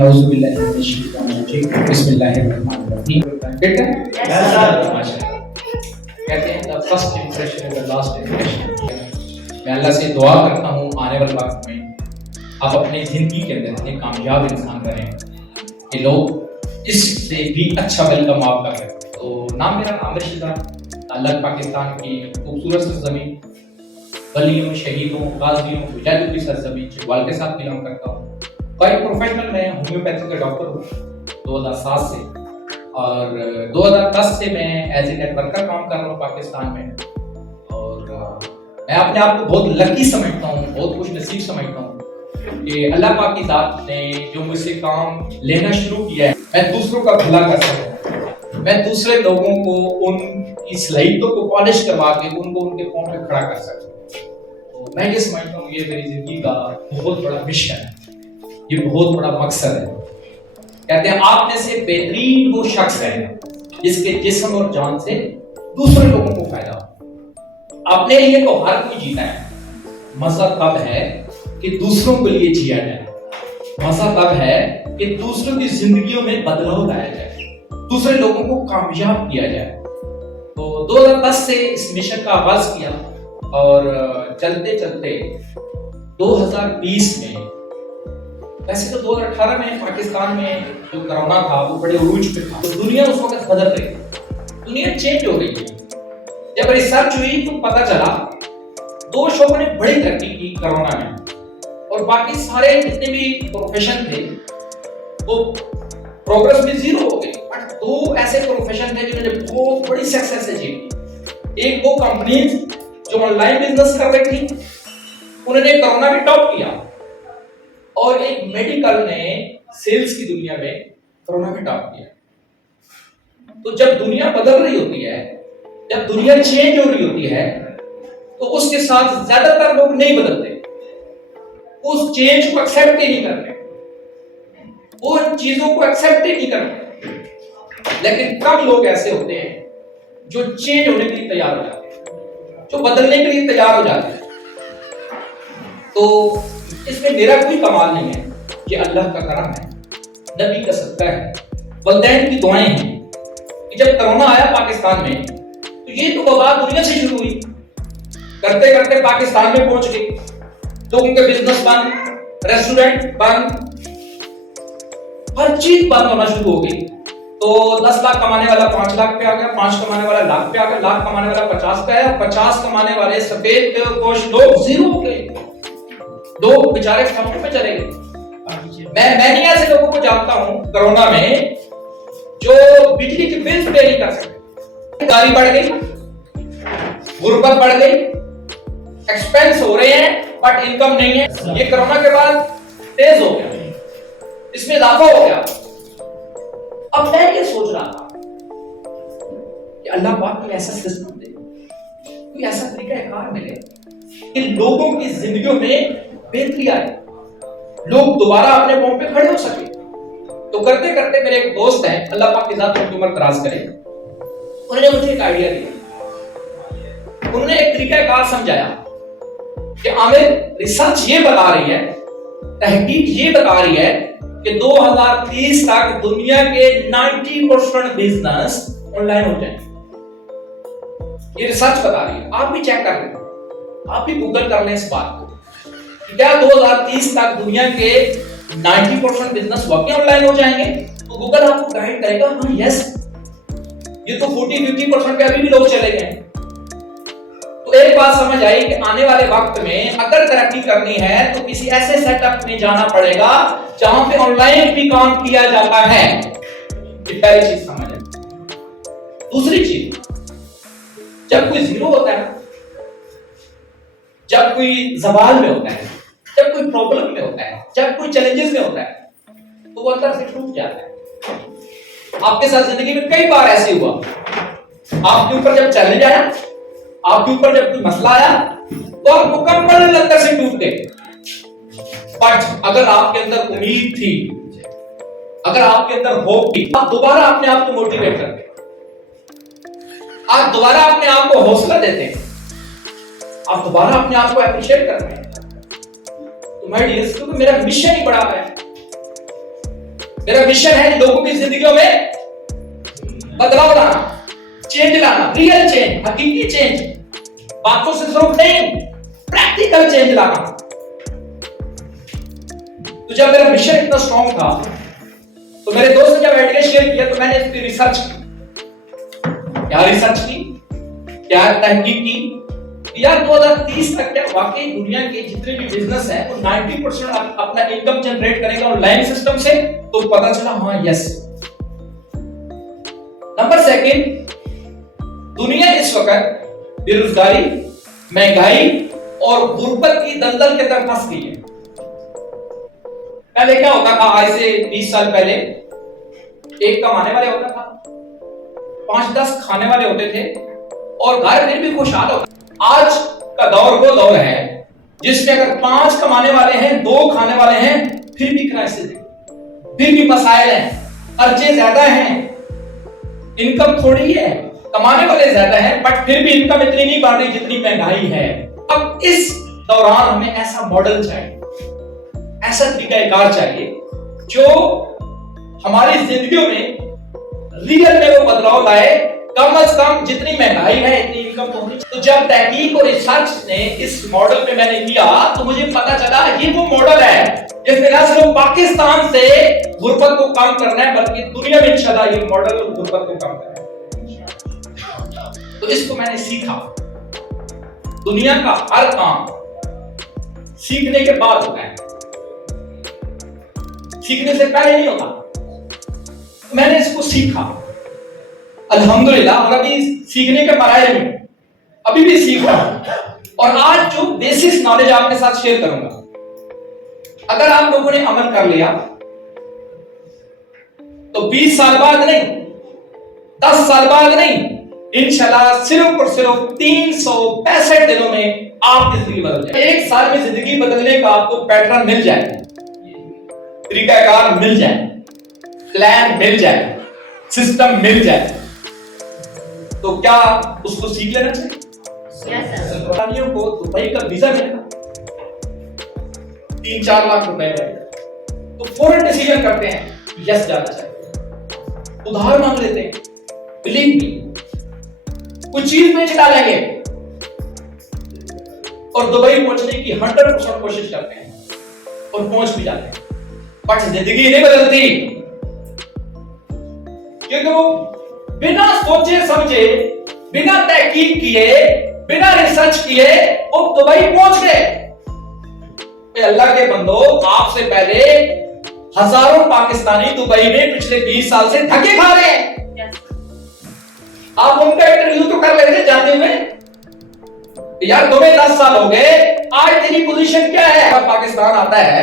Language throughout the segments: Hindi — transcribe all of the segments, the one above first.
बिस्मिल्लाहिर्रहमानिर्रहीम। बेटा कहते हैं the first impression is the last impression. मैं अल्लाह से दुआ करता हूँ आने वाले वक्त में आप अपनी ज़िंदगी के अंदर इतने कामयाब इंसान बने कि लोग इससे भी अच्छा वेलकम आपका करें। तो नाम मेरा आमिर शिदा, ताल्लुक पाकिस्तान की खूबसूरत सरज़मीं वलियों, शहीदों, गाज़ियों, मुजाहिदों की सरज़मीं चकवाल के साथ बिलोंग करता हूँ। एक प्रोफेशनल मैं होम्योपैथी का डॉक्टर हूँ 2007 से, और 2010 से मैं एज ए नेटवर्कर काम कर रहा हूँ पाकिस्तान में। और मैं अपने आप को बहुत लकी समझता हूँ, बहुत खुश नसीब समझता हूँ कि अल्लाह पाक की ज़ात ने जो मुझसे काम लेना शुरू किया है, मैं दूसरों का भला कर सकता हूँ। मैं दूसरे लोगों को उनकी सलाहियतों को पॉलिश करवा के उनको उनके पाँव पे खड़ा कर सकता हूँ। तो मैं ये समझता हूँ ये मेरी ज़िंदगी का बहुत बड़ा मिशन है, ये बहुत बड़ा मकसद है। कहते हैं आप में से बेहतरीन वो शख्स है जिसके जिस्म और जान से दूसरे लोगों को फायदा हो। अपने लिए तो हर कोई जीता है, मजा तब है कि दूसरों के लिए जिया जाए। मजा तब है कि दूसरों की जिंदगियों में बदलाव लाया जाए, दूसरे लोगों को कामयाब किया जाए। तो 2010 से इस मिशन का आगाज किया और चलते चलते 2020 में, वैसे तो 2018 में पाकिस्तान में जो कोरोना था वो बड़े उरूज पे था, तो दुनिया उस वक्त बदल रही, दुनिया चेंज हो रही थी। जब रिसर्च हुई तो पता चला दो शोबों ने बड़ी तरक्की की कोरोना में, और बाकी सारे जितने भी प्रोफेशन थे वो प्रोग्रेस में जीरो हो गए। बट दो ऐसे प्रोफेशन थे जिन्होंने बहुत बड़ी सक्सेस अचीव की। एक वो कंपनीज जो ऑनलाइन बिजनेस कर रही थी, उन्होंने कोरोना में टॉप किया, और एक मेडिकल ने सेल्स की दुनिया में कोरोना में टॉप किया। तो जब दुनिया बदल रही होती है, जब दुनिया चेंज हो रही होती है, तो उसके साथ ज्यादातर लोग नहीं बदलते, उस चेंज को एक्सेप्ट ही नहीं करते, वो चीजों को एक्सेप्ट ही नहीं करते। लेकिन कम लोग ऐसे होते हैं जो चेंज होने के लिए तैयार हो जाते हैं, जो बदलने के लिए तैयार हो जाते हैं। तो इसमें मेरा कोई कमाल नहीं है, ये अल्लाह का करम है, नबी का सदका है, वलदैन की दुआएं हैं कि जब कोरोना आया पाकिस्तान में तो ये तो वबा दुनिया से शुरू हुई, करते करते पाकिस्तान में पहुंच गई। लोगों के बिजनेस बंद, रेस्टोरेंट बंद, हर चीज बंद होना शुरू हो गई। तो 10 लाख कमाने वाला 5 लाख पे आ गया, 5 कमाने वाला लाख पे आ गया, लाख कमाने वाला 50 पे आया, 50 कमाने वाले सफेद पोश लोग जीरो हो गए, दो बेचारे समुद्र में चले गए। मैं नहीं ऐसे लोगों को जानता हूं कोरोना में जो बिजली के बिल पे नहीं कर सकते, गाड़ी बढ़ गई, गुर्बत बढ़ गई, एक्सपेंस हो रहे हैं बट इनकम नहीं है। ये कोरोना के बाद तेज हो गया, इसमें इजाफा हो गया। अब मैं ये सोच रहा था कि अल्लाह पाक कोई ऐसा सिस्टम दे, कोई ऐसा तरीका कार मिले कि लोगों की जिंदगियों में बेहतरी आए, लोग दोबारा अपने पांव पे खड़े हो सके। तो करते करते मेरे एक दोस्त हैं, अल्लाह पाक की जात उनकी उम्र दराज करे, उन्होंने मुझे एक आइडिया दिया। उन्होंने एक तरीका कार समझाया कि आमिर, रिसर्च ये बता रही है, तहकीक ये बता रही है कि 2030 तक दुनिया के 90% बिजनेस ऑनलाइन हो जाएंगे। ये रिसर्च बता रही है, आप भी चेक कर लें, आप भी गूगल कर लें इस बात को। क्या 2030 तक दुनिया के 90% बिजनेस वाकई ऑनलाइन हो जाएंगे? तो गूगल आपको गाइड करेगा, हाँ यस, ये तो 40-50% पे अभी भी लोग चले गए। तो एक बात समझ आई कि आने वाले वक्त में अगर तरक्की करनी है तो किसी ऐसे सेटअप में जाना पड़ेगा जहां पे ऑनलाइन भी काम किया जाता है। ये पहली चीज समझ आई। दूसरी चीज, जब कोई जीरो होता है, जब कोई जवाल में होता है, जब कोई प्रॉब्लम में होता है, जब कोई चैलेंजेस में होता है, तो वो अंदर से टूट जाता है। आपके साथ जिंदगी में कई बार ऐसे हुआ, आपके ऊपर जब चैलेंज आया, आपके ऊपर जब कोई मसला आया, तो आप मुकम्मल अंदर से टूट गए। बट अगर आपके अंदर उम्मीद थी, अगर आपके अंदर होप थी, आप दोबारा अपने आप को मोटिवेट करते, आप दोबारा अपने आप को हौसला देते, आप दोबारा अपने आप को अप्रिशिएट करते हैं। तो माय डियर, क्योंकि मेरा मिशन ही बड़ा है, मेरा मिशन है लोगों की जिंदगियों में बदलाव लाना, चेंज लाना, रियल चेंज, हकीकी चेंज, बातों से सिर्फ नहीं, प्रैक्टिकल चेंज लाना। तो जब मेरा मिशन इतना स्ट्रॉन्ग था तो मेरे दोस्त ने जब आइडिया शेयर किया तो मैंने इस पर रिसर्च की। क्या रिसर्च की, क्या तहकीक की यार 2030 तक क्या वाकई दुनिया के जितने भी बिजनेस है वो 90% अपना इनकम जनरेट करेगा ऑनलाइन सिस्टम से। तो पता चला हाँ यस। नंबर सेकंड, दुनिया इस वक्त बेरोजगारी, महंगाई और गुर्बत की दलदल के तरफ फंस गई है। पहले क्या होता था, आज से 20 साल पहले एक कमाने वाले होता था, 5-10 खाने वाले होते थे और घर फिर भी खुशहाल होता। आज का दौर वो दौर है जिसमें अगर 5 कमाने वाले हैं, 2 खाने वाले हैं, फिर भी क्राइसिस है, फिर भी मसाइल हैं, खर्चे ज्यादा हैं, इनकम थोड़ी है, कमाने वाले ज्यादा हैं, बट फिर भी इनकम इतनी नहीं बढ़ रही जितनी महंगाई है। अब इस दौरान हमें ऐसा मॉडल चाहिए, ऐसा तरीकाकार चाहिए जो हमारी जिंदगियों में रियल में वो बदलाव लाए। कम से कम जितनी महंगाई है इतनी इनकम होनी। तो जब तहकीक और रिसर्च ने इस मॉडल पे मैंने किया तो मुझे पता चला ये वो मॉडल है जिसमें न सिर्फ पाकिस्तान से गुर्बत को कम करना है बल्कि दुनिया में इंशाल्लाह ये मॉडल गुर्बत को कम करना है। तो इसको मैंने सीखा। दुनिया का हर काम सीखने के बाद होता है, सीखने से पहले नहीं होता। मैंने इसको सीखा अल्हम्दुलिल्लाह और अभी सीखने के मराहल में अभी भी सीख रहा हूं। और आज जो बेसिक्स नॉलेज आपके साथ शेयर करूंगा, अगर आप लोगों ने अमल कर लिया तो 20 साल बाद नहीं, 10 साल बाद नहीं, इंशाल्लाह सिर्फ और सिर्फ 365 दिनों में आपकी जिंदगी बदल जाए। एक साल में जिंदगी बदलने का आपको पैटर्न मिल जाए, तरीकाकार मिल जाए, प्लान मिल जाए, सिस्टम मिल जाए, तो क्या उसको सीख लेना चाहिए? पाकिस्तानियों को दुबई का वीजा मिलेगा 3-4 लाख रुपए में, तो फौरन डिसीजन करते हैं यस जाना चाहिए, उधार मांग लेते हैं, बिलीव मी कुछ चीज बेच डालेंगे और दुबई पहुंचने की 100% कोशिश करते हैं और पहुंच भी जाते हैं, बट जिंदगी नहीं बदलती क्योंकि वो बिना सोचे समझे, बिना तहकीक किए, बिना रिसर्च किए वो दुबई पहुंच गए। अल्लाह के बंदो, आपसे पहले हजारों पाकिस्तानी दुबई में पिछले 20 साल से धक्के खा रहे हैं। आप उनका इंटरव्यू तो कर लेते जाते हुए, यार तुम्हें 10 साल हो गए, आज तेरी पोजीशन क्या है? पाकिस्तान आता है,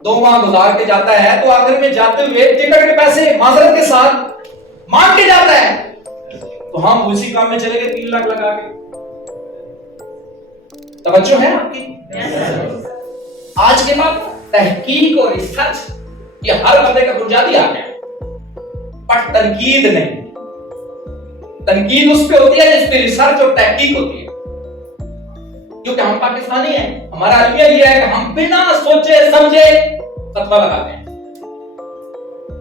2 माह गुजार के जाता है, तो आखिर में जाते हुए टिकट के पैसे माजरत के साथ मांग के जाता है, तो हम उसी काम में चले गए 3 लाख लगा के। तवज्जो है आपकी? आज के बाद तहकीक और रिसर्च ये हर बंदे का बुनियादी हक है, पर तनकीद नहीं। तनकीद उस पे होती है जिस पे रिसर्च और तहकीक होती है, क्योंकि हम पाकिस्तानी हैं, हमारा अलमिया ये है कि हम बिना सोचे समझे फतवा लगाते हैं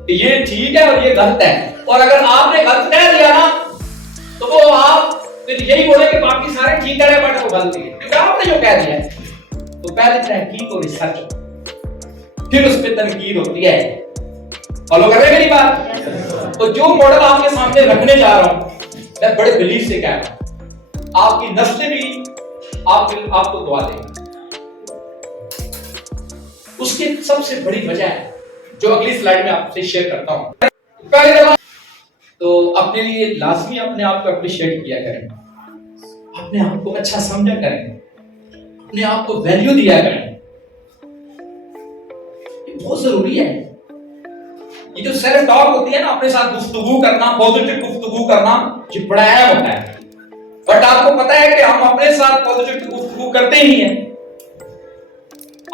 कि ये ठीक है और ये गलत है। और अगर आपने गलत कह दिया ना तो वो आप फिर यही बोले कि बाकी सारे ठीक है बट वो गलत है, क्योंकि आपने जो कह दिया है। तो पहले तहकीक और रिसर्च, फिर उस पर तनकीद होती है। फॉलो कर रहे हैं मेरी बात? तो जो मॉडल आपके सामने रखने जा रहा हूं, मैं बड़े बिलीफ से कह रहा हूं, आपकी नस्लें भी आपको दुआ देंगे। उसकी सबसे बड़ी वजह है जो अगली स्लाइड में आपसे शेयर करता हूं। तो अपने लिए लाजमी अपने आप को अप्रिशिएट किया करें, अपने आप को अच्छा समझा करें, अपने आप को वैल्यू दिया करें, ये बहुत जरूरी है। ये जो सेल्फ टॉक होती है ना, अपने साथ गुफ्तगू करना, पॉजिटिव गुफ्तगू करना, ये बड़ा अहम होता है। बट आपको पता है कि हम अपने साथ पॉजिटिव गुफ्तगू करते ही हैं।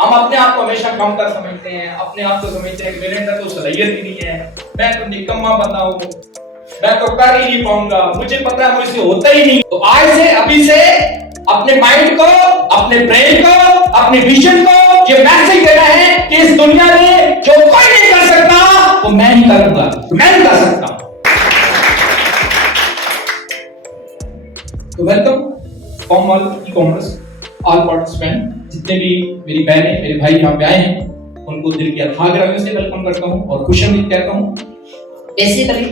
हम अपने आप को हमेशा कम कर समझते हैं, अपने आप को समझते हैं कि मेरे अंदर तो सलाहियत ही नहीं है, मैं तो निकम्मा बंदा हूं, मैं तो कर ही नहीं पाऊंगा, मुझे पता है मुझसे होता ही नहीं। तो आज से, अभी से अपने माइंड को, अपने ब्रेन को, अपने विजन को ये मैसेज देना है कि इस दुनिया में जो कोई नहीं कर सकता मैं ही करूंगा, मैं ही कर सकता हूं। तो welcome from all e-commerce, all participant, जितने भी मेरी बहनें मेरे भाई यहाँ पे आए हैं उनको दिल की अथाह गहराइयों से वेलकम करता हूँ और खुशामदीद कहता हूँ। बेसिकली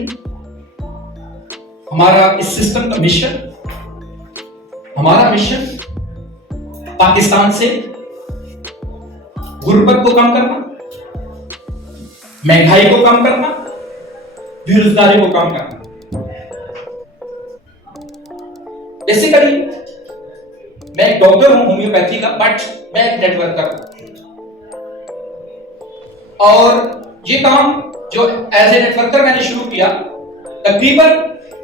हमारा इस सिस्टम का मिशन, हमारा मिशन पाकिस्तान से गुर्बत को कम करना, महंगाई को कम करना, बेरोजगारी को कम करना। बेसिकली मैं एक डॉक्टर हूं होम्योपैथी का, बट मैं एक नेटवर्कर हूं और ये काम जो एज ए नेटवर्कर मैंने शुरू किया, तकरीबन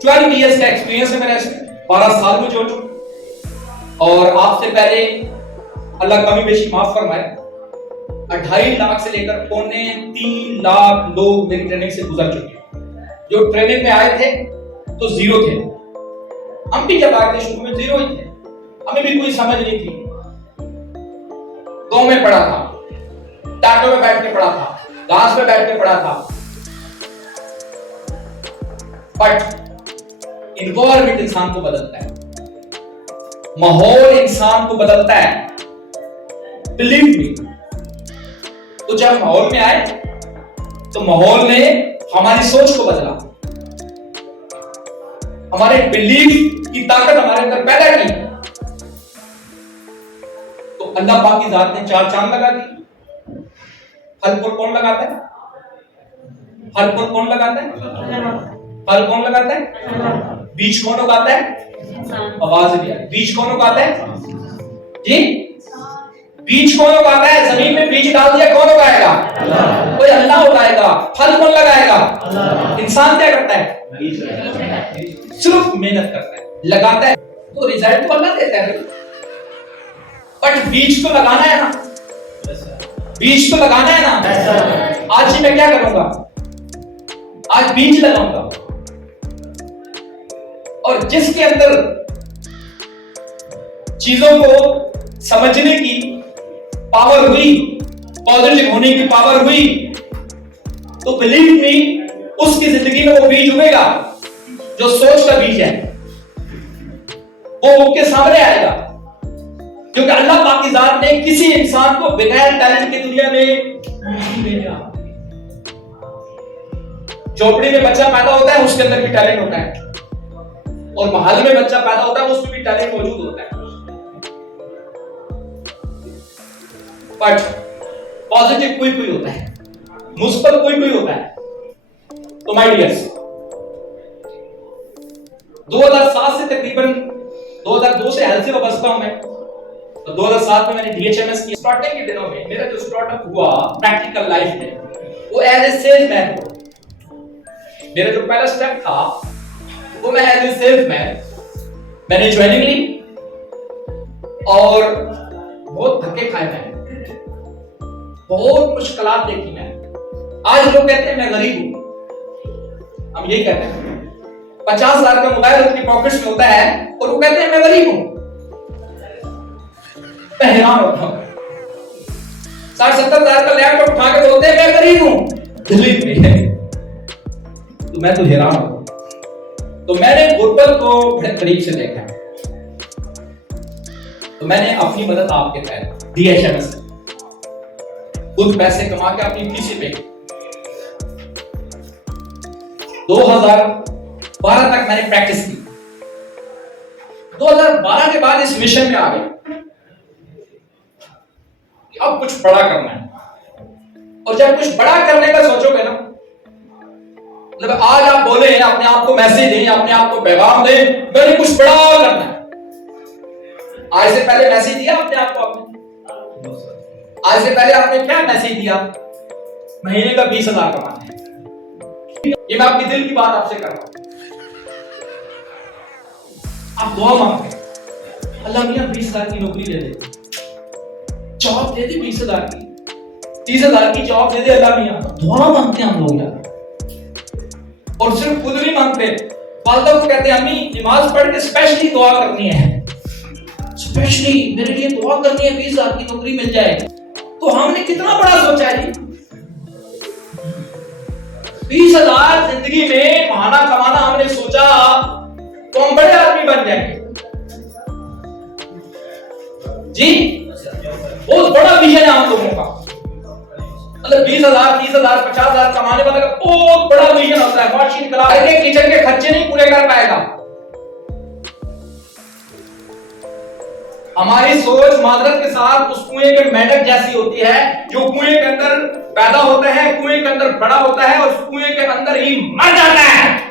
12 इयर्स का एक्सपीरियंस है मेरा इसमें, 12 साल में जोड़ चुका। और आपसे पहले अल्लाह कमी बेशी माफ फरमाए, 2.5 लाख से लेकर 3.25 लाख लोग मेरी ट्रेनिंग से गुजर चुके हैं। जो ट्रेनिंग में आए थे तो जीरो थे, हम भी जब आए थे शुरू में जीरो ही थे, हमें भी कोई समझ नहीं थी। गांव में पढ़ा था, टाटो में बैठ के पढ़ा था, घास में बैठ के पढ़ा था, बट इन्वायरमेंट इंसान को बदलता है, माहौल इंसान को बदलता है, बिलीव मी। तो जब माहौल में आए तो माहौल ने हमारी सोच को बदला, हमारे बिलीफ की ताकत हमारे अंदर पैदा की। तो अल्लाह पाक की जात ने 4 चांद लगा दी। फल फूल कौन लगाता है? फल फूल कौन लगाता है? फल कौन लगाता है? बीज कौन उगाता है? आवाज दिया, बीज कौन उगाता है? जी, बीज कौन उगाता है? जमीन में बीज डाल दिया, कौन उगाएगा? कोई अल्लाह उगाएगा। फल कौन लगाएगा? इंसान क्या करता है? सिर्फ मेहनत करता है, लगाता है, तो रिजल्ट तो अल्लाह देता है, बट बीज तो लगाना है ना, बीज तो लगाना है ना। आज ही मैं क्या करूंगा? आज बीज लगाऊंगा, और जिसके अंदर चीजों को समझने की पावर हुई, पॉजिटिव होने की पावर हुई, तो बिलीव मी उसकी जिंदगी में वो बीज उगेगा जो सोच का बीज है, वो उसके सामने आएगा। क्योंकि अल्लाह पाक की जात ने किसी इंसान को बगैर टैलेंट की दुनिया में नहीं भेजा। झोपड़ी में बच्चा पैदा होता है, उसके अंदर भी टैलेंट होता है, और महल में बच्चा पैदा होता है, उसमें भी टैलेंट मौजूद होता है, बट पॉजिटिव कोई कोई होता है, मुस्बत कोई कोई होता है। तो माय डियर्स, 2007 से तकरीबन 2002 से हेल्थ से वाबस्ता हूं मैं। तो 2007 में मैंने डीएचएमएस की। स्टार्टिंग के दिनों में मेरा जो स्टार्टअप हुआ प्रैक्टिकल लाइफ में, वो एज ए सेल्समैन हुआ। मेरा जो पहला स्टेप था वो मैं एज ए सेल्समैन, मैंने ज्वाइनिंग ली और बहुत धक्के खाए मैंने, बहुत मुश्किलात देखी मैंने। आज लोग कहते हैं मैं गरीब हूं, हम यही कहते हैं। 50 हजार का मोबाइल उनकी पॉकेट्स में होता है और वो कहते हैं मैं गरीब हूं। मैं हैरान होता हूं। 60-70 हजार का लैपटॉप उठा के बोलते हैं मैं गरीब हूं, दिल्ली में। तो मैं तो हैरान हूं। तो मैंने गुर्बत को बड़े करीब से देखा है। तो मैंने अपनी मदद आपके तहत डीएचएमएस से खुद पैसे कमा के अपनी फीस पे 2012 तक मैंने प्रैक्टिस की। 2012 के बाद इस मिशन में आ गए कि अब कुछ बड़ा करना है। और जब कुछ बड़ा करने का सोचोगे ना, मतलब आज आप बोले अपने आप को मैसेज दें, अपने आप को पैगाम दें, मैंने कुछ बड़ा करना है। आज से पहले मैसेज दिया अपने आप को? आपने आज से पहले आपने क्या मैसेज दिया? महीने का 20,000 कमाना है। ये मैं अपनी दिल की बात आपसे कर रहा हूं। आप दुआ मांगते, अल्लाह मियां 20,000 की नौकरी दे दे, जॉब दे दे 20,000 की, 30,000 की जॉब दे दे अल्लाह मियां। दुआ मांगते हैं हम लोग यार। और सिर्फ खुद नहीं मांगते, वालिदा को कहते हैं अम्मी नमाज पढ़ के स्पेशली दुआ करनी है, स्पेशली मेरे लिए दुआ करनी है 20,000 की नौकरी मिल जाए। तो हमने कितना बड़ा सोचा है। 20,000 जिंदगी में महाना कमाना हमने सोचा तो हम बड़े आदमी बन जाएंगे जी। बहुत बड़ा विजन है हम लोगों का, मतलब 20,000 30,000 50,000 कमाने वाले का बहुत बड़ा विजन होता है। मशीन कला के किचन के खर्चे नहीं पूरे कर पाएगा। हमारी सोच मादरत के साथ उस कुएं के मेंढक जैसी होती है जो कुएं के अंदर पैदा होता है, कुएं के अंदर बड़ा होता है और उस कुएं के अंदर ही मर जाता है।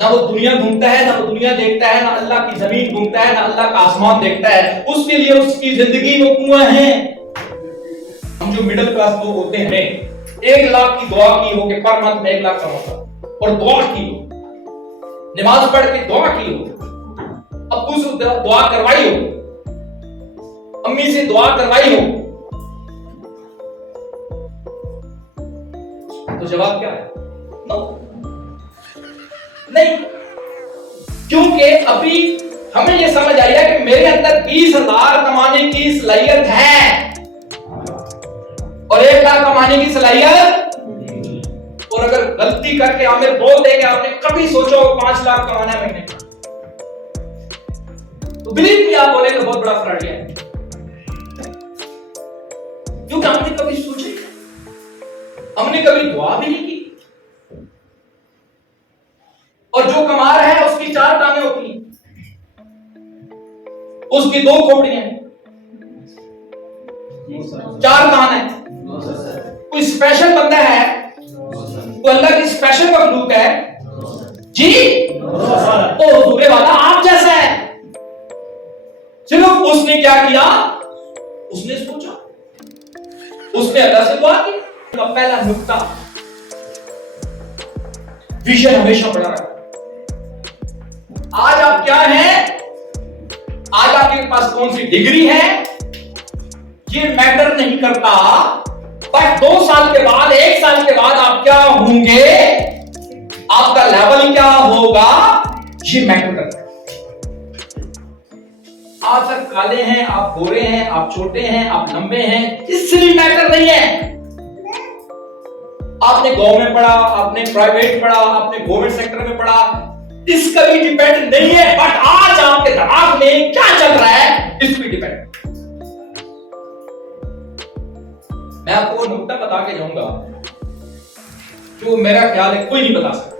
ना वो दुनिया घूमता है, ना वो दुनिया देखता है, ना अल्लाह की जमीन घूमता है, ना अल्लाह का आसमान देखता है। उसके लिए उसकी जिंदगी वो कुआं है। हम जो मिडिल क्लास लोग होते हैं 1 लाख की दुआ की हो कि पर मंथ में 1 लाख कमाऊंगा और दुआ की हो, नमाज पढ़ के दुआ की हो, अब्बू से दुआ करवाई हो, अम्मी से दुआ करवाई हो, तो जवाब क्या है? नो, नहीं। क्योंकि अभी हमें यह समझ आई है कि मेरे अंदर 20,000 कमाने की सलाहियत है और 1 लाख कमाने की सलाहियत। और अगर गलती करके हमें बोल दे कि आपने कभी सोचो 5 लाख कमाना है महीने का, तो बिलीव भी आप बोलेंगे बहुत बड़ा फ्रॉड है, क्योंकि हमने कभी सोचा, हमने कभी दुआ भी नहीं की। और जो कमा रहा है उसकी 4 टांगें होती हैं, उसकी 2 खोपड़ियां, 4 कान है। कोई स्पेशल बंदा है, कोई अल्लाह की स्पेशल मखलूक है जी, तो हुजूर वाला आप जैसा है। सिर्फ उसने क्या किया? उसने सोचा, उसने अल्लाह से दुआ की। तो पहला नुक्ता, विजन हमेशा बड़ा रखा। आज आप क्या हैं, आज आपके पास कौन सी डिग्री है, ये मैटर नहीं करता, बट 2 साल के बाद 1 साल के बाद आप क्या होंगे, आपका लेवल क्या होगा, ये मैटर करता है। आप सब काले हैं, आप गोरे हैं, आप छोटे हैं, आप लंबे हैं, इसलिए मैटर नहीं है। आपने गांव में पढ़ा, आपने प्राइवेट पढ़ा, आपने गवर्नमेंट सेक्टर में पढ़ा, इसका भी डिपेंड नहीं है। बट आज आपके दिमाग में क्या चल रहा है, इस पर डिपेंड। मैं आपको नुक्ता बता के जाऊंगा जो मेरा ख्याल है कोई नहीं बता सकता।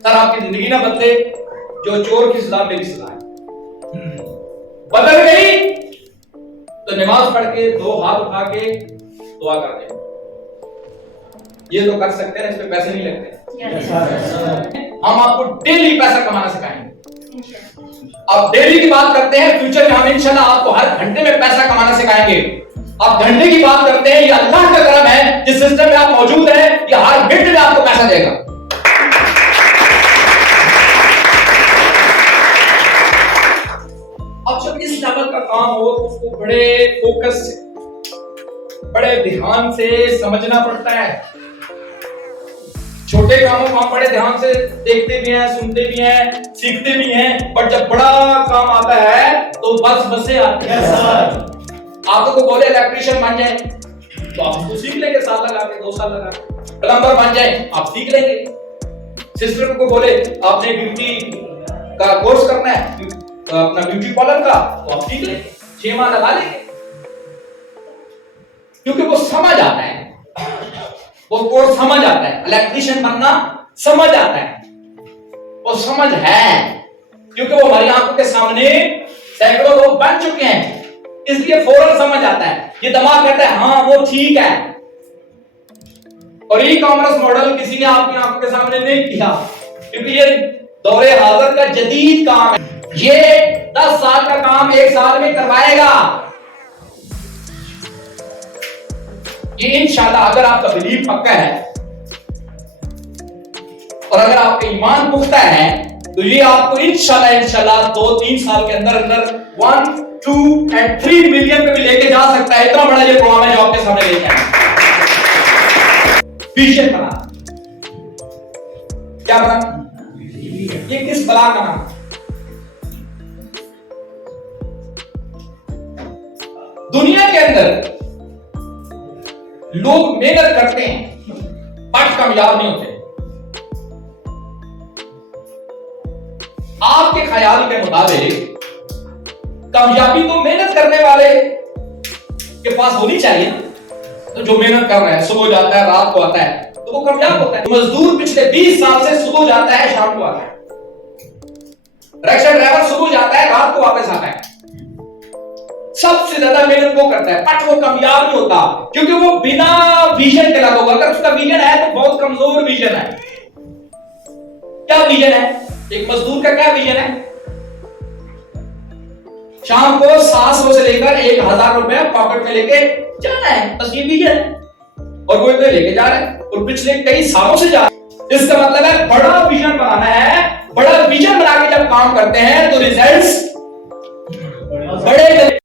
सर आपकी जिंदगी ना बदले, जो चोर की सलाह मेरी सलाह है। बदल गई तो नमाज पढ़ के 2 हाथ उठा के दुआ कर दे। ये तो कर सकते हैं, इस पे पैसे नहीं लगते। हम आपको डेली पैसा कमाना सिखाएंगे। अब डेली की बात करते हैं, फ्यूचर में हम इंशाल्लाह आपको हर घंटे में पैसा कमाना सिखाएंगे। अब घंटे की बात करते हैं, ये अल्लाह का करम है, जिस सिस्टम में आप मौजूद हैं, ये हर मिनट में आपको पैसा देगा। अब जब इस लेवल का काम हो तो उसको बड़े फोकस से, बड़े ध्यान से समझना पड़ता है। छोटे कामों को हम बड़े ध्यान से देखते भी हैं, सुनते भी हैं, सीखते भी हैं, बट जब बड़ा काम आता है तो बस बसे आते हैं। आपको बोले इलेक्ट्रिशियन बन जाए तो आप उसको सीख लेंगे, साल लगा के 2 साल लगा के। प्लम्बर बन जाए आप सीख लेंगे। सिस्टर को बोले आपने ब्यूटी का कोर्स करना है, अपना ब्यूटी पार्लर का, तो आप सीख लेंगे, 6 माह लगा लेंगे, क्योंकि वो समझ आता है, वो कोर्स समझ आता है। इलेक्ट्रिशियन बनना समझ आता है, वो समझ है, क्योंकि वो हमारी आंखों के सामने सैकड़ों लोग बन चुके हैं, इसलिए फौरन समझ आता है। ये दिमाग कहता है हाँ वो ठीक है। और ई कॉमर्स मॉडल किसी ने आपकी आंखों के सामने नहीं किया, क्योंकि ये दौरे हाजिर का जदीद काम है। ये 10 साल का काम 1 साल में करवाएगा। ये इंशाल्लाह अगर आपका बिलीफ पक्का है और अगर आपका ईमान पुख्ता है तो ये आपको इंशाल्लाह 2-3 साल के अंदर 1, 2 and 3 मिलियन पे भी लेके जा सकता है। इतना बड़ा ये प्रोग्राम है जो आपके सामने लेके आए। विजन बना, क्या बना? ये किस बला का नाम? दुनिया के अंदर लोग मेहनत करते हैं बट कामयाब नहीं होते। आपके ख्याल के मुताबिक कामयाबी तो मेहनत करने वाले के पास होनी चाहिए ना। तो जो मेहनत कर रहा है, सुबह जाता है रात को आता है, तो वो कामयाब होता है। मजदूर पिछले 20 साल से सुबह जाता है शाम को आता है, रिक्शा ड्राइवर सुबह जाता है रात को वापस आता है, सबसे ज्यादा मेहनत वो करता है बट वो कामयाब नहीं होता क्योंकि वो बिना विजन के लगा हुआ। अगर उसका विजन है तो बहुत कमजोर विजन है। क्या विजन है? एक मजदूर का क्या विजन है? शाम को 700 से लेकर 1000 रुपए पॉकेट में लेके जाना है, बस ये विजन है। और वो इधर लेके जा रहा है और पिछले कई सालों से जा रहा है। इसका मतलब है बड़ा विजन बनाना है। बड़ा विजन बना के जब काम करते हैं तो रिजल्ट्स बड़े